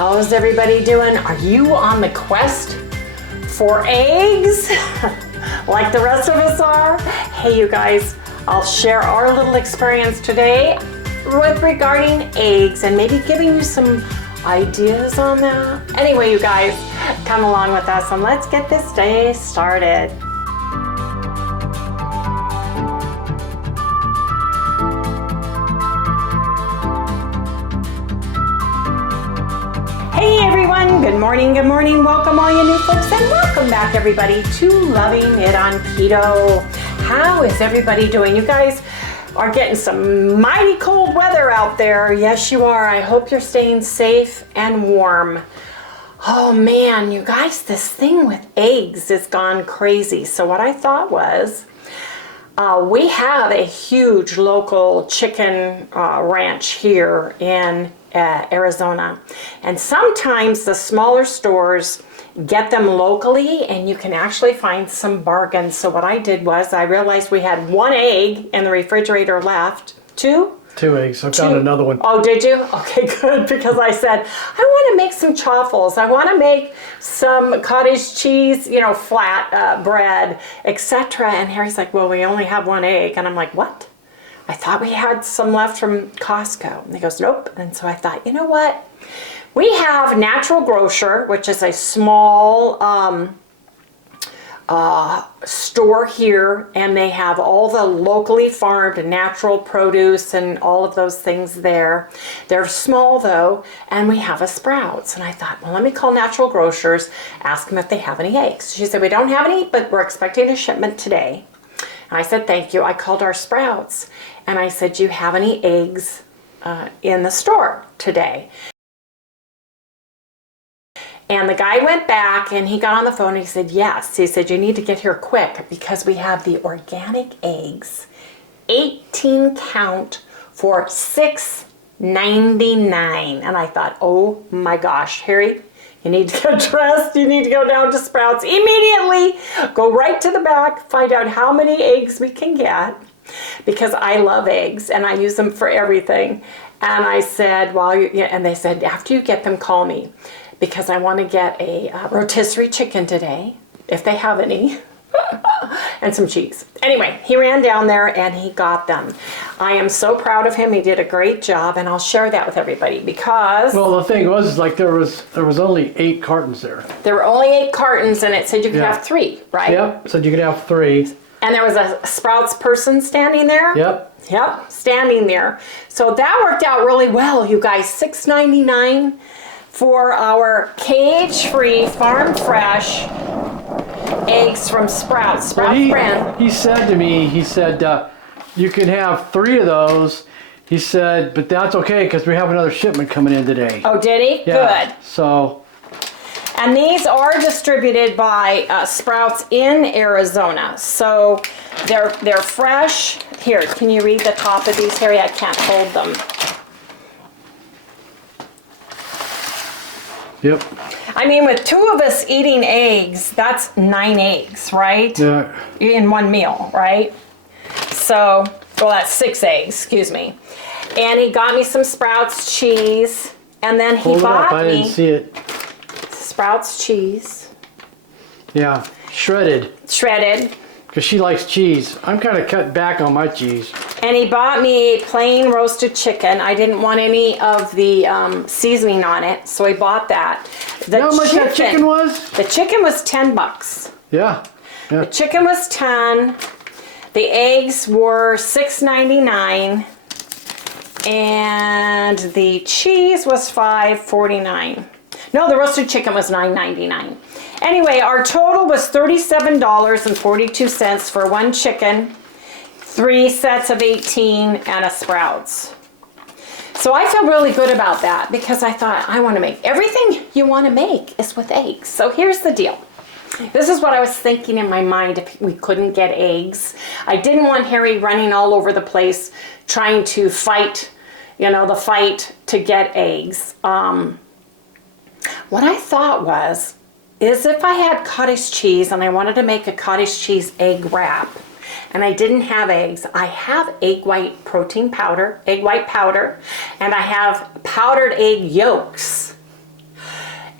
How's everybody doing? Are you on the quest for eggs like the rest of us are? Hey you guys, I'll share our little experience today with regarding eggs and maybe giving you some ideas on that. Anyway, you guys, come along with us and let's get this day started. Hey everyone, good morning, welcome all you new folks and welcome back everybody to Loving It on Keto. How is everybody doing? You guys are getting some mighty cold weather out there. Yes you are. I hope you're staying safe and warm. Oh man, you guys, this thing with eggs has gone crazy. So what I thought was, we have a huge local chicken ranch here in Arizona, and sometimes the smaller stores get them locally and you can actually find some bargains. So what I did was I realized we had one egg in the refrigerator left. Two eggs. I found another one. Oh, did you? Okay, good, because I said I want to make some chaffles. I want to make some cottage cheese, you know, flat bread, etc. And Harry's like, well, we only have one egg. And I'm like, what? I thought we had some left from Costco. And he goes, nope. And so I thought, you know what? We have Natural Grocer, which is a small store here, and they have all the locally farmed natural produce and all of those things there. They're small though, and we have a Sprouts. And I thought, well, let me call Natural Grocers, ask them if they have any eggs. She said, we don't have any, but we're expecting a shipment today. And I said, thank you. I called our Sprouts and I said, do you have any eggs in the store today? And the guy went back and he got on the phone and he said, yes. He said, you need to get here quick because we have the organic eggs, 18 count for $6.99. And I thought, oh my gosh, Harry, you need to get dressed. You need to go down to Sprouts immediately. Go right to the back, find out how many eggs we can get, because I love eggs and I use them for everything. And I said, well, and they said, after you get them, call me, because I want to get a rotisserie chicken today, if they have any, and some cheese. Anyway, he ran down there and he got them. I am so proud of him. He did a great job, and I'll share that with everybody because... Well, the thing was, like, there was only 8 cartons there. There were only 8 cartons, and it said you could have 3, right? Yep, said you could have 3. And there was a Sprouts person standing there? Yep, standing there. So that worked out really well, you guys. $6.99 for our cage-free, farm-fresh eggs from Sprouts. Sprouts brand. He said to me, he said, you can have 3 of those. He said, but that's okay because we have another shipment coming in today. Oh, did he? Yeah, good. So. And these are distributed by Sprouts in Arizona. So they're fresh. Here, can you read the top of these, Harry? I can't hold them. Yep. I mean, with 2 of us eating eggs, that's 9 eggs, right? Yeah. In one meal, right? So, well, that's 6 eggs, excuse me. And he got me some Sprouts cheese, and then he bought me... I didn't see it. Sprouts cheese. Yeah, shredded. Shredded. Because she likes cheese. I'm kind of cut back on my cheese. And he bought me a plain roasted chicken. I didn't want any of the seasoning on it, so he bought that. You know how much that chicken was? The chicken was $10. Yeah. The chicken was 10. The eggs were $6.99. And the cheese was $5.49. No, the roasted chicken was $9.99. Anyway, our total was $37.42 for 1 chicken, 3 sets of 18, and a Sprouts. So I feel really good about that because I thought I want to make everything you want to make is with eggs. So here's the deal. This is what I was thinking in my mind if we couldn't get eggs. I didn't want Harry running all over the place trying to fight, you know, the fight to get eggs. What I thought is if I had cottage cheese and I wanted to make a cottage cheese egg wrap and I didn't have eggs, I have egg white protein powder, egg white powder, and I have powdered egg yolks.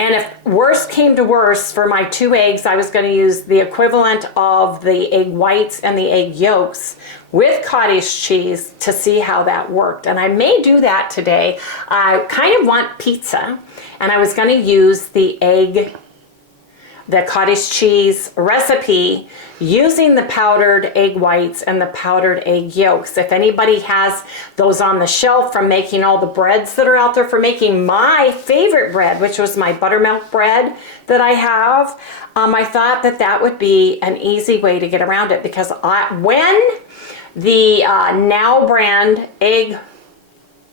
And if worst came to worst, for my 2 eggs, I was going to use the equivalent of the egg whites and the egg yolks with cottage cheese to see how that worked. And I may do that today. I kind of want pizza, and I was going to use the cottage cheese recipe using the powdered egg whites and the powdered egg yolks. If anybody has those on the shelf from making all the breads that are out there, for making my favorite bread, which was my buttermilk bread that I have, I thought that that would be an easy way to get around it, because when the Now brand egg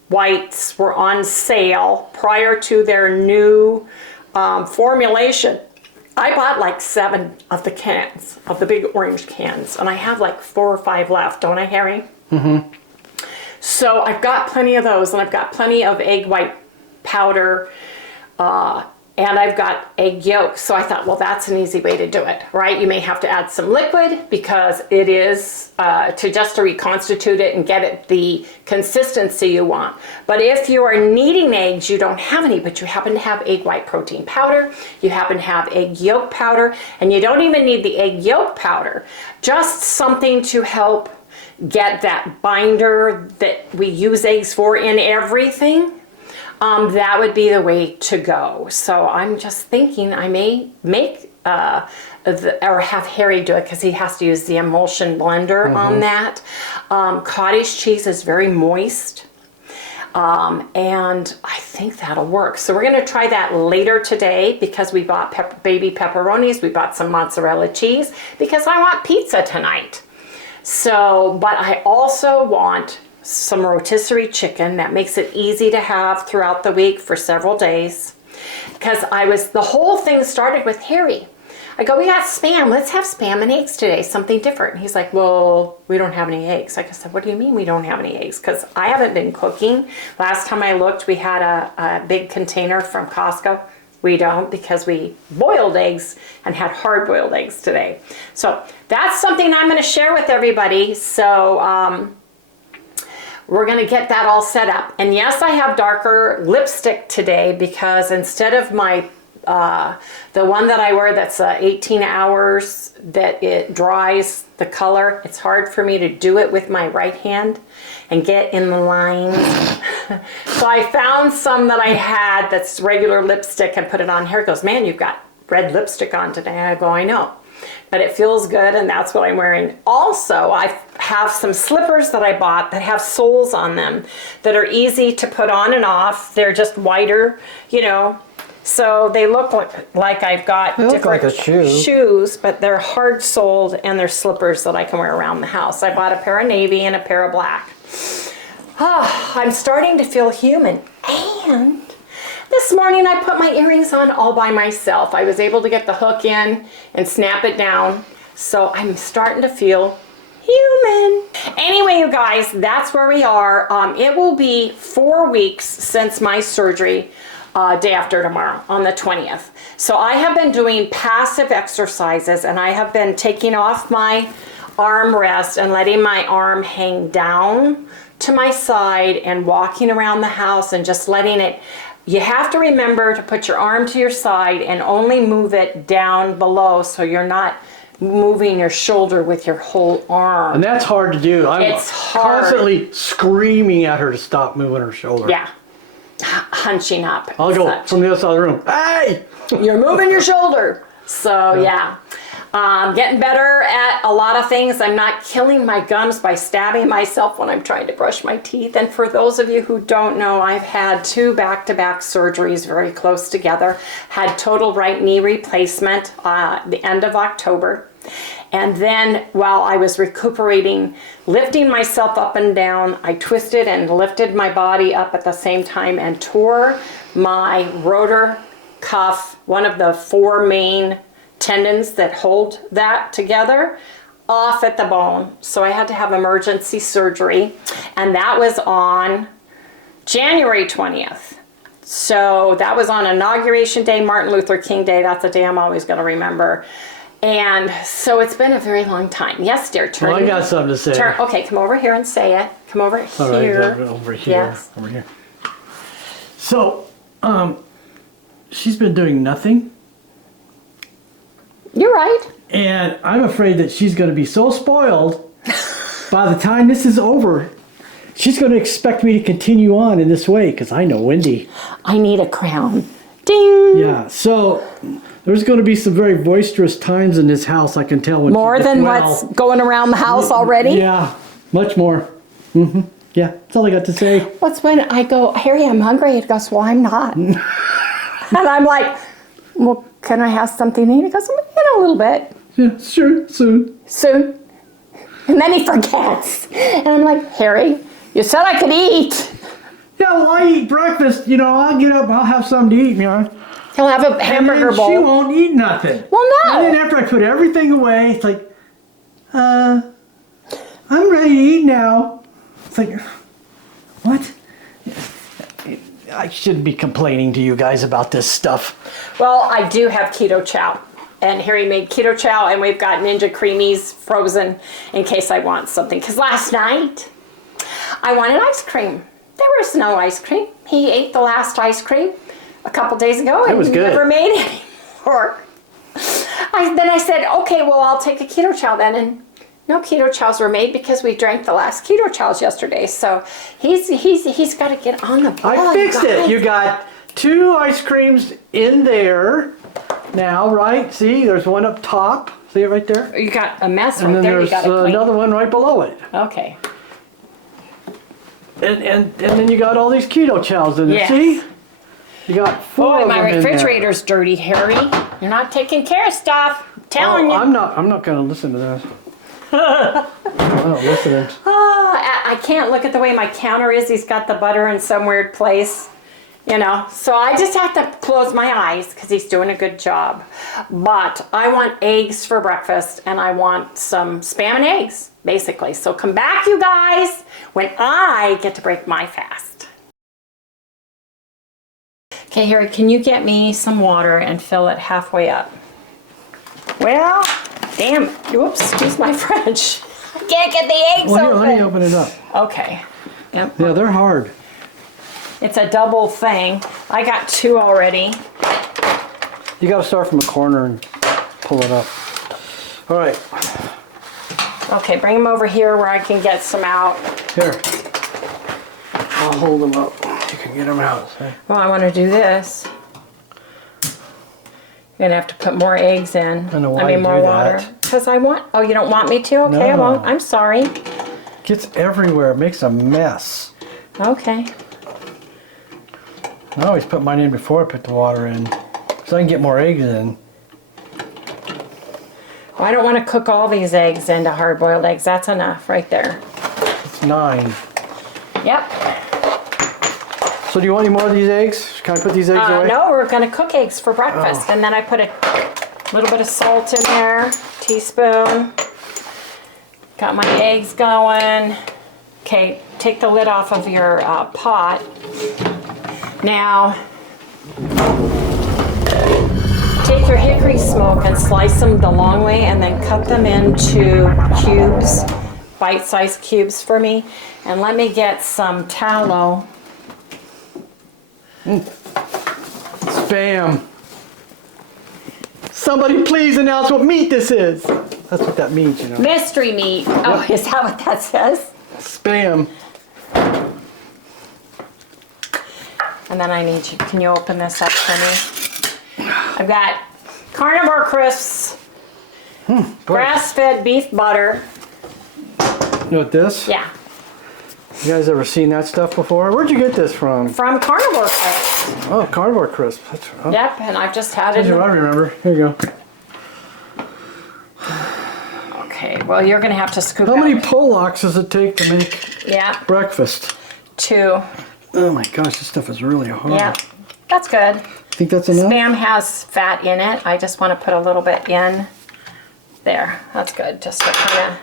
whites were on sale prior to their new formulation, I bought like 7 of the cans, of the big orange cans, and I have like 4 or 5 left, don't I, Harry? Mm-hmm. So I've got plenty of those, and I've got plenty of egg white powder, and I've got egg yolks. So I thought, well, that's an easy way to do it, right? You may have to add some liquid, because it is to reconstitute it and get it the consistency you want. But if you are needing eggs, you don't have any, but you happen to have egg white protein powder, you happen to have egg yolk powder, and you don't even need the egg yolk powder, just something to help get that binder that we use eggs for in everything. That would be the way to go. So I'm just thinking I may make or have Harry do it, because he has to use the emulsion blender on that. Cottage cheese is very moist, and I think that'll work. So we're going to try that later today, because we bought baby pepperonis, we bought some mozzarella cheese, because I want pizza tonight. So, but I also want some rotisserie chicken that makes it easy to have throughout the week for several days. Because the whole thing started with Harry. I go, we got Spam, let's have Spam and eggs today, something different. And he's like, well, we don't have any eggs. I said, what do you mean we don't have any eggs? Because I haven't been cooking. Last time I looked, we had a big container from Costco. We don't, because we boiled eggs and had hard-boiled eggs today. So that's something I'm going to share with everybody. So we're going to get that all set up. And yes, I have darker lipstick today, because instead of my the one that I wear that's 18 hours that it dries the color, it's hard for me to do it with my right hand and get in the lines. So I found some that I had that's regular lipstick and put it on. Harry goes, man, you've got red lipstick on today. I go, I know. But it feels good, and that's what I'm wearing. Also, I have some slippers that I bought that have soles on them that are easy to put on and off. They're just wider, you know, so they look like I've got different shoes, but they're hard soled, and they're slippers that I can wear around the house. I bought a pair of navy and a pair of black. I'm starting to feel human. And this morning I put my earrings on all by myself. I was able to get the hook in and snap it down. So I'm starting to feel human. Anyway, you guys, that's where we are. It will be 4 weeks since my surgery, day after tomorrow, on the 20th. So I have been doing passive exercises, and I have been taking off my arm rest and letting my arm hang down to my side and walking around the house and just letting it. You have to remember to put your arm to your side and only move it down below, so you're not moving your shoulder with your whole arm. And that's hard to do. It's hard. Constantly screaming at her to stop moving her shoulder. Yeah. Hunching up. I'll go from the other side of the room. Hey! You're moving your shoulder. So yeah. Getting better at a lot of things. I'm not killing my gums by stabbing myself when I'm trying to brush my teeth. And for those of you who don't know, I've had 2 back-to-back surgeries very close together. Had total right knee replacement the end of October. And then while I was recuperating, lifting myself up and down, I twisted and lifted my body up at the same time and tore my rotor cuff, one of the 4 main tendons that hold that together, off at the bone. So I had to have emergency surgery, and that was on January 20th. So that was on Inauguration Day, Martin Luther King Day. That's a day I'm always going to remember. And so it's been a very long time. Yes, dear. Turn. Well, I got something to say. Okay, come over here and say it. Come over here. All right, over here. Yes. Over here. So, she's been doing nothing. You're right. And I'm afraid that she's going to be so spoiled by the time this is over. She's going to expect me to continue on in this way because I know Wendy. I need a crown. Ding! Yeah, so there's going to be some very boisterous times in this house, I can tell. When More than what's going around the house already? Yeah, much more. Yeah, that's all I got to say. What's when I go, Harry, I'm hungry. He goes, well, I'm not. And I'm like, well, can I have something to eat? He goes, in a little bit. Yeah, sure, soon. Soon. And then he forgets. And I'm like, Harry, you said I could eat. Yeah, well, I eat breakfast. You know, I'll get up, I'll have something to eat, you know. He'll have a hamburger and bowl. She won't eat nothing. Well, no. And then after I put everything away, it's like, I'm ready to eat now. It's like, what? I shouldn't be complaining to you guys about this stuff. Well, I do have keto chow. And Harry made keto chow, and we've got Ninja Creamies frozen in case I want something. Because last night, I wanted ice cream. There was no ice cream. He ate the last ice cream a couple days ago and never made any more. Then I said, okay, well, I'll take a keto chow then. And no keto chows were made because we drank the last keto chows yesterday. So he's got to get on the ball. I fixed it. You got 2 ice creams in there now, right? See, there's one up top. See it right there? You got a mess And right then there. there's You got to clean. another one right below it. Okay. And then you got all these keto chows in there. Yes. See? You got 4 Boy, of my them in there. refrigerator's dirty, Harry. You're not taking care of stuff. I'm telling you. I'm not going to listen to this. I don't listen to it. I can't look at the way my counter is. He's got the butter in some weird place, you know. So I just have to close my eyes because he's doing a good job. But I want eggs for breakfast, and I want some Spam and eggs, basically. So come back, you guys, when I get to break my fast. Okay, Harry, can you get me some water and fill it halfway up? Well, damn, oops, excuse my French. I can't get the eggs Well, here, open. let me open it up. Okay. Yep. Yeah, they're hard. It's a double thing. I got 2 already. You got to start from a corner and pull it up. All right. Okay, bring them over here where I can get some out. Here. I'll hold them up. You can get them out. See? Well, I want to do this. You're going to have to put more eggs in. I know why you more do water. that. Because I want... Oh, you don't want me to? Okay, I No. won't. I'm sorry. Gets everywhere. It makes a mess. Okay. I always put mine in before I put the water in, so I can get more eggs in. Well, I don't want to cook all these eggs into hard-boiled eggs. That's enough right there. It's 9. Yep. So do you want any more of these eggs? Can I put these eggs away? No, we're going to cook eggs for breakfast. And then I put a little bit of salt in there, teaspoon. Got my eggs going. Okay, take the lid off of your pot. Now, take your hickory smoke and slice them the long way and then cut them into cubes, bite-sized cubes for me. And let me get some tallow. Spam. Somebody please announce what meat this is. That's what that means, you know. Mystery meat. Oh, is that what that says? Spam. And then I need you, can you open this up for me? I've got Carnivore Crisps, grass-fed beef butter. You know what this? Yeah, You guys ever seen that stuff before? Where'd you get this from? from Carnivore Crisps. Oh, Carnivore Crisp. That's Yep, and I've just had it. That's what I remember. Here you go. Okay, well, you're going to have to scoop How out. many Polacks does it take to make Yeah, breakfast? 2. Oh my gosh, this stuff is really hard. Yeah, that's good. Think that's enough? Spam has fat in it. I just want to put a little bit in there. That's good, just to kind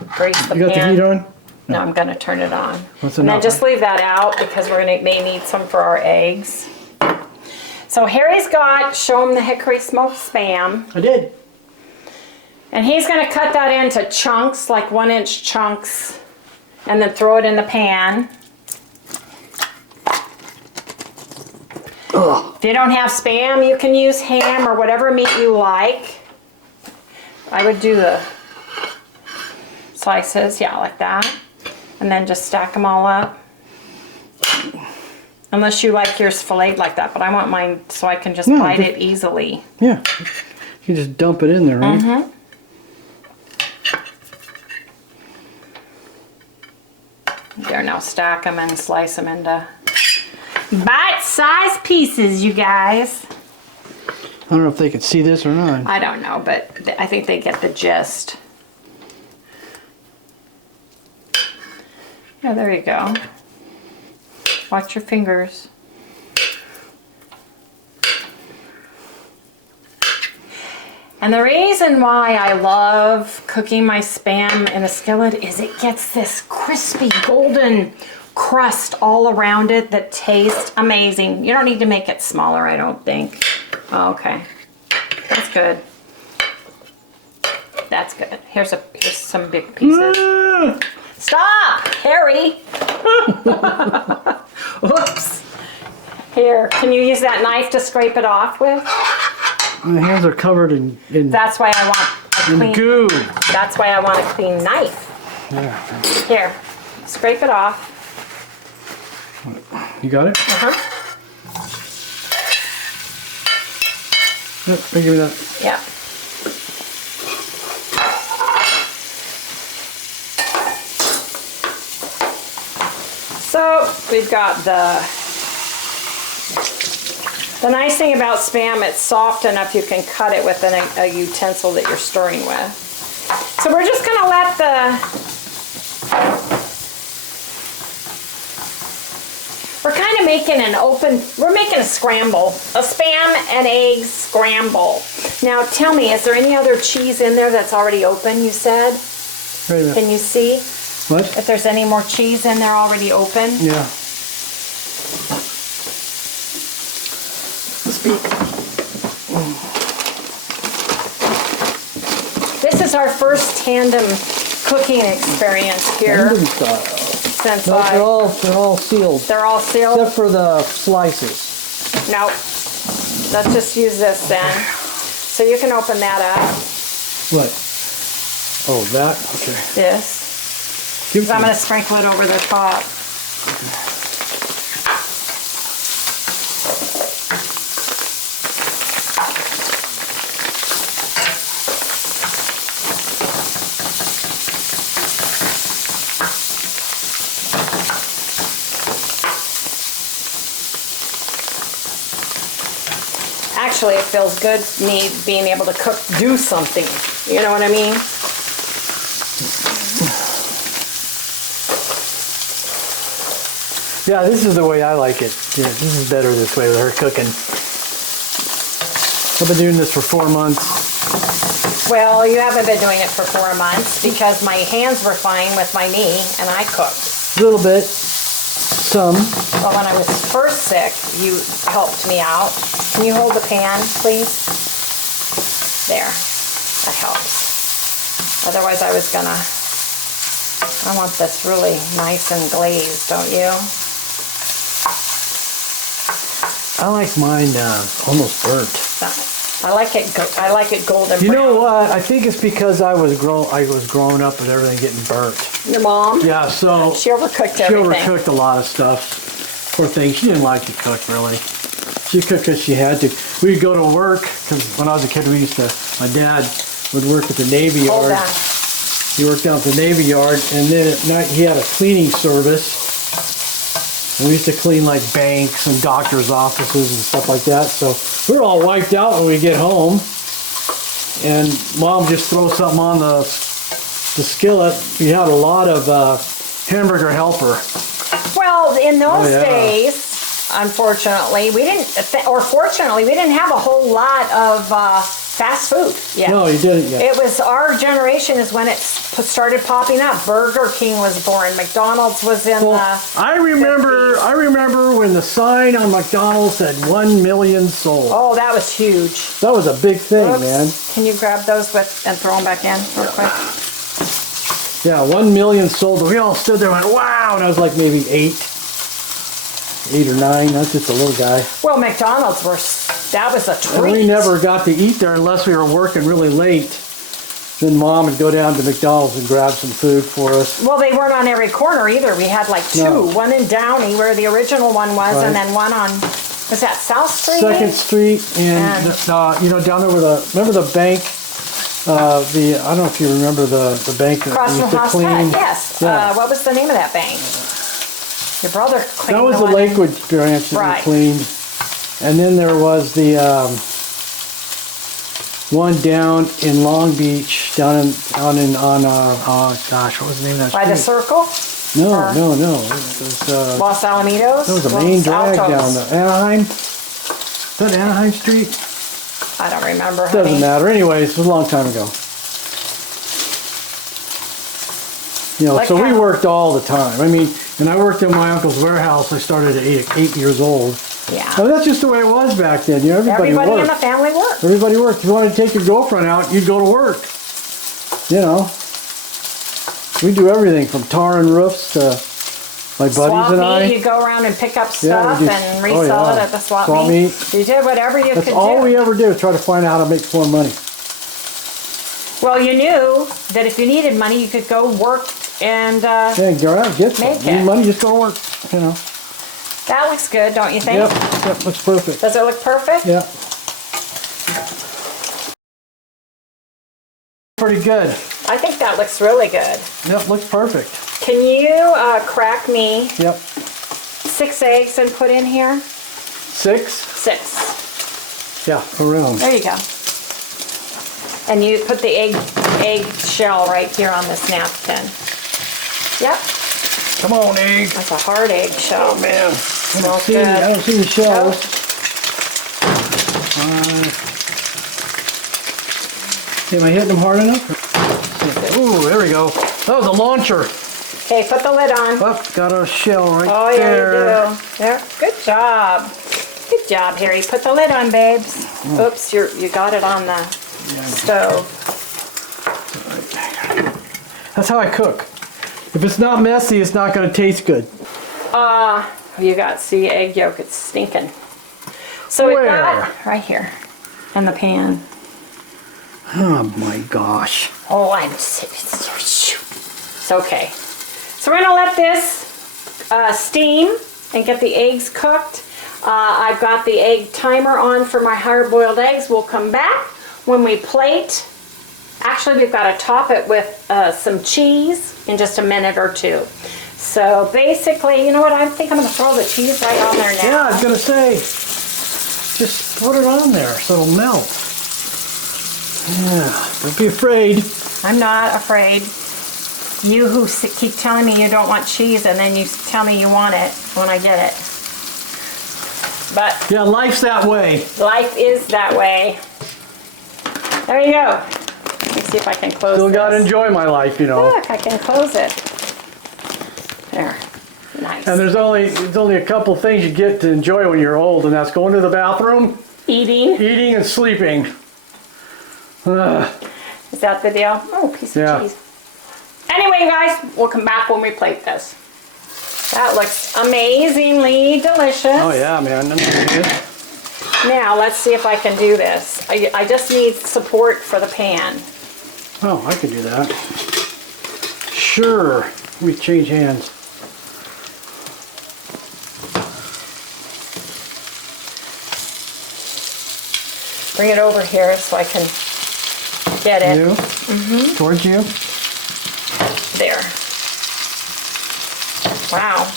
of grease the You got pan. the heat on? No, I'm going to turn it on. What's and then enough? just leave that out because we're may need some for our eggs. So Harry's got, show him the hickory smoked Spam. I did. And he's going to cut that into chunks, like 1-inch chunks, and then throw it in the pan. Ugh. If you don't have Spam, you can use ham or whatever meat you like. I would do the slices, yeah, like that. And then just stack them all up. Unless you like yours filleted like that, but I want mine so I can just bite it easily. Yeah, you just dump it in there, right? Mm-hmm. There, now stack them and slice them into bite-sized pieces, you guys. I don't know if they can see this or not. I don't know, but I think they get the gist. Yeah, there you go. Watch your fingers. And the reason why I love cooking my Spam in a skillet is it gets this crispy golden crust all around it that tastes amazing. You don't need to make it smaller, I don't think. Oh, okay, that's good. That's good. Here's some big pieces. Stop, Harry. Whoops. Here, can you use that knife to scrape it off with? My hands are covered in That's why I want a clean goo. That's why I want a clean knife. Yeah. Here, scrape it off. You got it? Uh-huh. Yep, give me that. Yeah. So we've got the nice thing about Spam, it's soft enough you can cut it with a utensil that you're stirring with. So we're just gonna let we're kind of making we're making a scramble, a Spam and eggs scramble. Now tell me, is there any other cheese in there that's already open, you said? Wait a minute. Can you see? What? If there's any more cheese in there already open? Yeah. Speak. This is our first tandem cooking experience here. Tandem style. Since No, they're all sealed. They're all sealed? Except for the slices. Nope. Let's just use this then. So you can open that up. What? Oh, that? Okay. This. Because I'm going to sprinkle it over the top. Actually, it feels good me being able to do something. You know what I mean? Yeah, this is the way I like it. Yeah, this is better this way with her cooking. I've been doing this for 4 months. Well, you haven't been doing it for 4 months because my hands were fine with my knee and I cooked. A little bit. Some. Well, when I was first sick, you helped me out. Can you hold the pan, please? There. That helps. Otherwise, I want this really nice and glazed, don't you? I like mine almost burnt. I like it golden brown. You know what? I think it's because I was growing up with everything getting burnt. Your mom? Yeah, so She overcooked everything. She overcooked a lot of stuff. Poor thing. She didn't like to cook really. She cooked because she had to. We'd go to work because when I was a kid, my dad would work at the Navy Yard. Hold that. He worked out at the Navy Yard, and then at night he had a cleaning service. And we used to clean like banks and doctors' offices and stuff like that. So we were all wiped out when we get home. And Mom just throws something on the skillet. We had a lot of hamburger helper. Well, in those days, unfortunately, fortunately, we didn't have a whole lot of fast food yet. No, you didn't yet. It was our generation is when it started popping up. Burger King was born. McDonald's was in I remember when the sign on McDonald's said 1 million sold. Oh, that was huge. That was a big thing, Oops. man. Can you grab those and throw them back in real quick? Yeah, 1 million sold. We all stood there and went, wow, and I was like maybe 8. 8 or 9. That's just a little guy. Well, McDonald's that was a treat. And we never got to eat there unless we were working really late. Then Mom would go down to McDonald's and grab some food for us. Well, they weren't on every corner either. We had like 2. No. One in Downey where the original one was, Right. and then one on, was that South Street? 2nd Street and you know, down there where remember the bank? I don't know if you remember the bank that Across we from used to House clean. Pet, yes. Yeah. What was the name of that bank? Your brother cleaned That was the one. Lakewood branch that Right. we cleaned. And then there was the one down in Long Beach, on gosh, what was the name of that By the street? Circle? No. or- It was, Los Alamitos? there was a Los main drag Altos. down there. Anaheim? Is that Anaheim Street? I don't remember. Doesn't honey. matter. Anyways, it was a long time ago. You know, Like so we how- worked all the time. I mean, and I worked in my uncle's warehouse. I started at 8 years old. Yeah. Well, that's just the way it was back then. You know, everybody Everybody in worked. the family worked. Everybody worked. If you wanted to take your girlfriend out, you'd go to work. You know, we do everything from tarring roofs to my buddies Swap and meet, I. you go around and pick up Yeah, we stuff do- and oh, resell yeah. it at the swap Swap meet. meet. You did whatever you That's could all do. we ever did was try to find out how to make more money. Well, you knew that if you needed money, you could go work and Yeah, go out and get some. Make You need it. money, just go to work. You know. that looks good, don't you think? Yep, looks perfect. Does it look perfect? Yeah. Pretty good. I think that looks really good. Yep, looks perfect. Can you crack me Yep. 6 eggs and put in here? 6? 6. Yeah, around. There you go. And you put the egg shell right here on this napkin. Yep, Come on, egg. that's a hard egg shell. Oh man. I Smells don't see, good. I don't see the shells. Am I hitting them hard enough? Ooh, there we go. That was a launcher. Okay, put the lid on. Oh, got a shell right Oh, yeah, there. you do. There. Good job. Good job, Harry. Put the lid on, babes. Oops, you got it on the stove. That's how I cook. If it's not messy, it's not going to taste good. You got, see, egg yolk. It's stinking. So we Where? got right here in the pan. Oh my gosh. Oh, it's okay. So we're gonna let this steam and get the eggs cooked. I've got the egg timer on for my hard-boiled eggs. We'll come back when we plate. Actually, we've got to top it with some cheese in just a minute or 2. So basically, you know what? I think I'm gonna throw the cheese right on there now. Yeah, I was going to say, just put it on there so it'll melt. Yeah, don't be afraid. I'm not afraid. You who keep telling me you don't want cheese and then you tell me you want it when I get it. But Yeah, life's that way. life is that way. There you go. Let me see if I can close Still this. got to enjoy my life, you know. Look, I can close it. There. Nice. And there's only a couple things you get to enjoy when you're old, and that's going to the bathroom, Eating. eating, and sleeping. Is that the deal? Oh, piece of Yeah. cheese. Anyway, guys, we'll come back when we plate this. That looks amazingly delicious. Oh yeah, man. That looks good. Now, let's see if I can do this. I just need support for the pan. Oh, I could do that. Sure. Let me change hands. Bring it over here so I can get it. You? Towards you? There. Wow.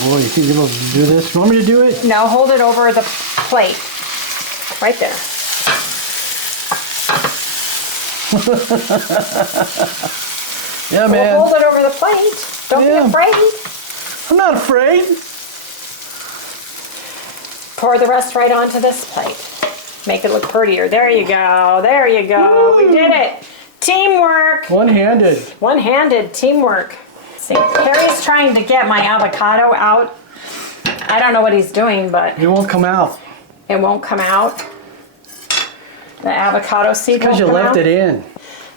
Oh, you think you're able to do this? You want me to do it? Now hold it over the plate. Right there. Yeah, We'll man. hold it over the plate. Don't Yeah. be afraid. I'm not afraid. Pour the rest right onto this plate. Make it look prettier. There you go. There you go. We did it. Teamwork. One-handed. One-handed teamwork. See, Harry's trying to get my avocado out. I don't know what he's doing, but It won't come out. it won't come out. The avocado seed Because won't you come left out. it in.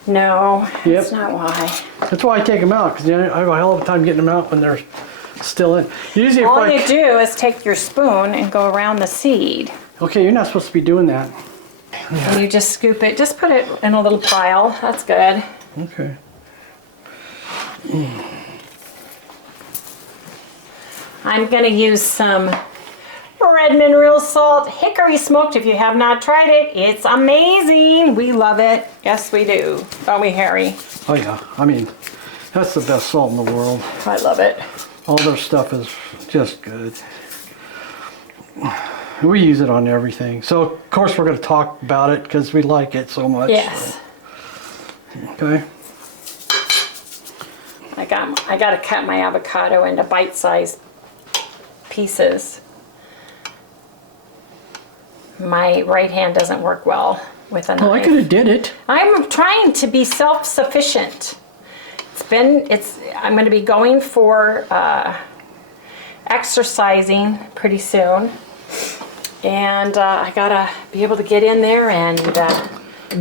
No, Yep. that's not why. That's why I take them out, because I have a hell of a time getting them out when they're still in. Usually All you do is take your spoon and go around the seed. Okay, you're not supposed to be doing that. And you just scoop it. Just put it in a little pile. That's good. Okay. I'm going to use some red mineral salt, hickory smoked. If you have not tried it, it's amazing. We love it. Yes, we do. Don't we, Harry? Oh yeah, I mean, that's the best salt in the world. I love it. All their stuff is just good. We use it on everything. So, of course, we're going to talk about it because we like it so much. Yes. So. Okay. I got to cut my avocado into bite-sized pieces. My right hand doesn't work well with a knife. Well, I could have did it. I'm trying to be self-sufficient. I'm going to be going for exercising pretty soon. And I got to be able to get in there and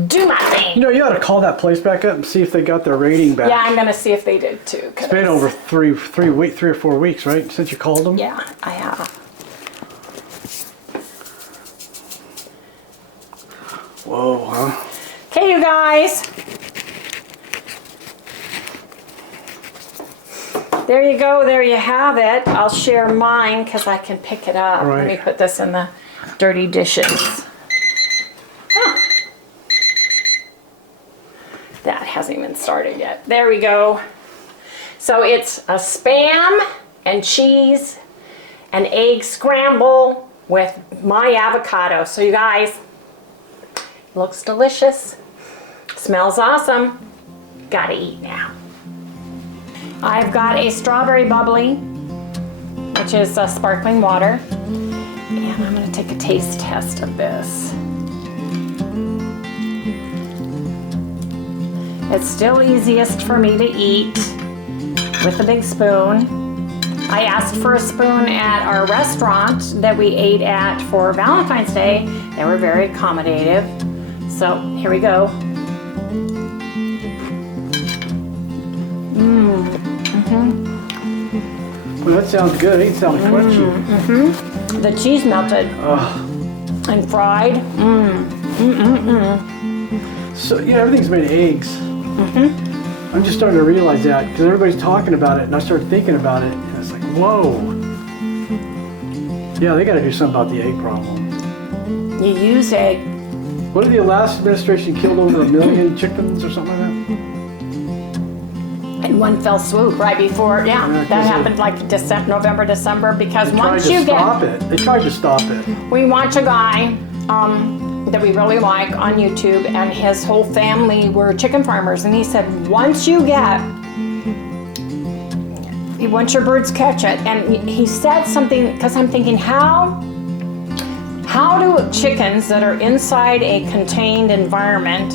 do my thing. You know, you ought to call that place back up and see if they got their rating back. Yeah, I'm going to see if they did too. It's been over 3 or 4 weeks, right, since you called them? Yeah, I have. Whoa, huh? Okay, you guys. There you go. There you have it. I'll share mine because I can pick it up. Right. Let me put this in the dirty dishes. Ah. That hasn't even started yet. There we go. So it's a Spam and cheese and egg scramble with my avocado. So you guys, looks delicious. Smells awesome. Gotta eat now. I've got a strawberry bubbly, which is sparkling water. And I'm gonna take a taste test of this. It's still easiest for me to eat with a big spoon. I asked for a spoon at our restaurant that we ate at for Valentine's Day. They were very accommodative. So here we go. Well, that sounds good. It ain't sounding crunchy. The cheese melted and fried. So, yeah, everything's made of eggs. I'm just starting to realize that because everybody's talking about it, and I started thinking about it, and it's like, whoa. Yeah, they got to do something about the egg problem. You use egg. What did the last administration killed over 1 million chickens or something like that? In one fell swoop right before, Yeah, that happened like November, December, because once you They tried to stop it. we watch a guy that we really like on YouTube, and his whole family were chicken farmers, and he said once your birds catch it, and he said something, because I'm thinking how do chickens that are inside a contained environment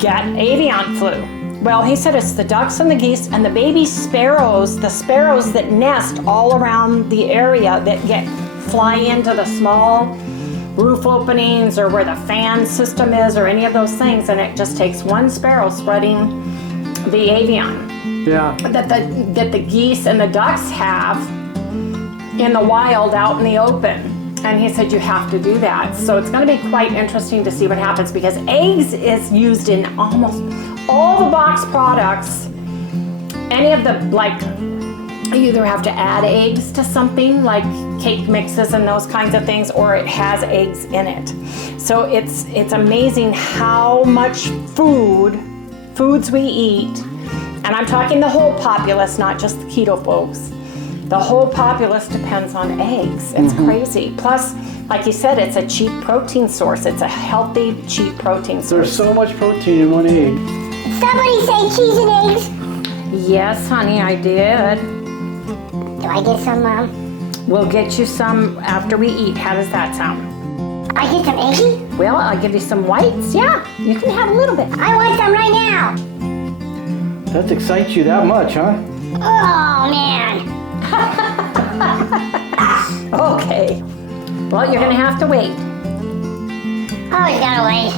get avian flu? Well, he said it's the ducks and the geese and the baby sparrows, the sparrows that nest all around the area that fly into the small roof openings or where the fan system is or any of those things, and it just takes one sparrow spreading the avian. Yeah. That the geese and the ducks have in the wild out in the open. And he said you have to do that. So it's going to be quite interesting to see what happens, because eggs is used in almost all the box products. Any of the, like, you either have to add eggs to something like cake mixes and those kinds of things, or it has eggs in it. So it's amazing how much foods we eat. And I'm talking the whole populace, not just the keto folks. The whole populace depends on eggs. It's crazy. Plus, like you said, it's a cheap protein source. It's a healthy, cheap protein source. There's so much protein in one egg. Somebody say cheese and eggs. Yes, honey, I did. Do I get some, We'll get you some after we eat. How does that sound? I get some eggy? Well, I'll give you some whites. Yeah, you can have a little bit. I want some right now. That excites you that much, huh? Oh, man. Okay. Well, you're gonna have to wait. Always gotta wait.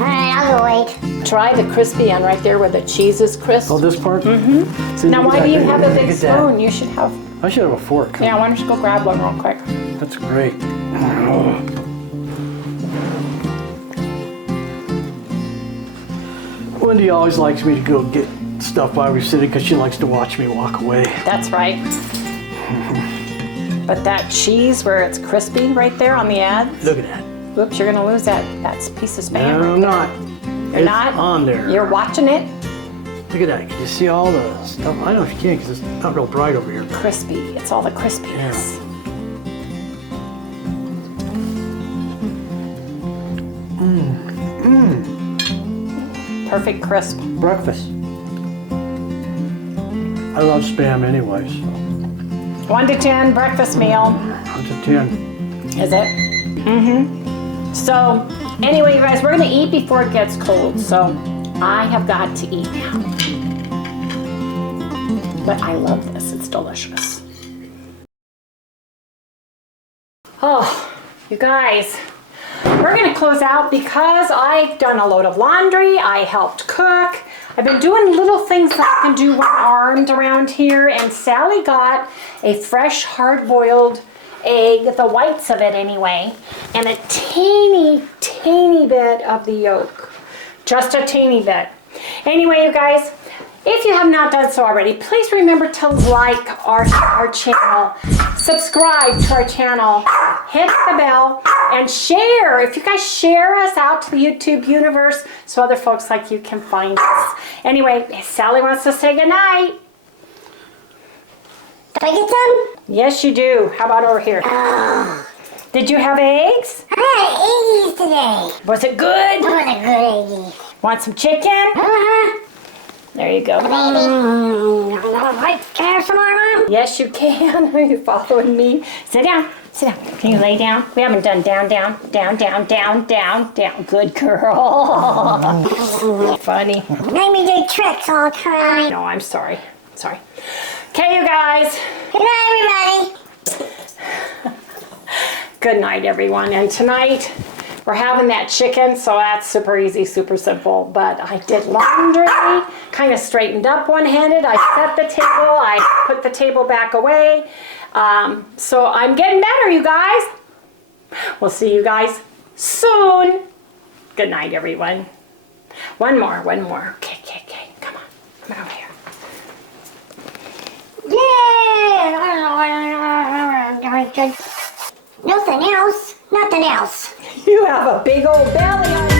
Alright, I'll go wait. Try the crispy end right there where the cheese is crisp. Oh, this part? Mm-hmm. So Now, why do you have a big look at that. spoon? You should have. I should have a fork. Yeah, why don't you go grab one real quick? That's great. Wendy always likes me to go get stuff while we're sitting because she likes to watch me walk away. That's right. But that cheese where it's crispy right there on the ad. Look at that. Whoops, you're gonna lose that piece of spam. No, I'm not. You're not? On there. You're watching it? Look at that. Can you see all the stuff? I don't know if you can because it's not real bright over here. Crispy. It's all the crispiness. Perfect crisp. Breakfast. I love spam anyways. 1 to 10 breakfast meal. 1 to 10. Is it? Mm-hmm. So, anyway, you guys, we're gonna eat before it gets cold. So, I have got to eat now. But I love this. It's delicious. Oh, you guys, we're gonna close out because I've done a load of laundry. I helped cook. I've been doing little things that I can do when armed around here. And Sally got a fresh hard-boiled egg, the whites of it anyway, and a teeny bit of the yolk. Just a teeny bit. Anyway, you guys, if you have not done so already, please remember to like our channel, subscribe to our channel, hit the bell, and share. If you guys share us out to the YouTube universe so other folks like you can find us. Anyway, Sally wants to say goodnight. Do I get some? Yes, you do. How about over here? Oh, Did you have eggs? I had eggies today. Was it good? What a good eggie. Want some chicken? Uh-huh. There you go. Baby. Can I have some more, Mom? Yes, you can. Are you following me? Sit down. Sit down. Can you lay down? We haven't done down, down, down, down, down, down, down. Good girl. Funny. Make me do tricks all the time. No, I'm sorry. Sorry. Okay, you guys. Good night, everybody. Good night, everyone. And tonight, we're having that chicken, so that's super easy, super simple. But I did laundry, kind of straightened up one-handed. I set the table. I put the table back away. So I'm getting better, you guys. We'll see you guys soon. Good night, everyone. One more. Okay. Come on over here. Yeah. Nothing else. You have a big old belly on you.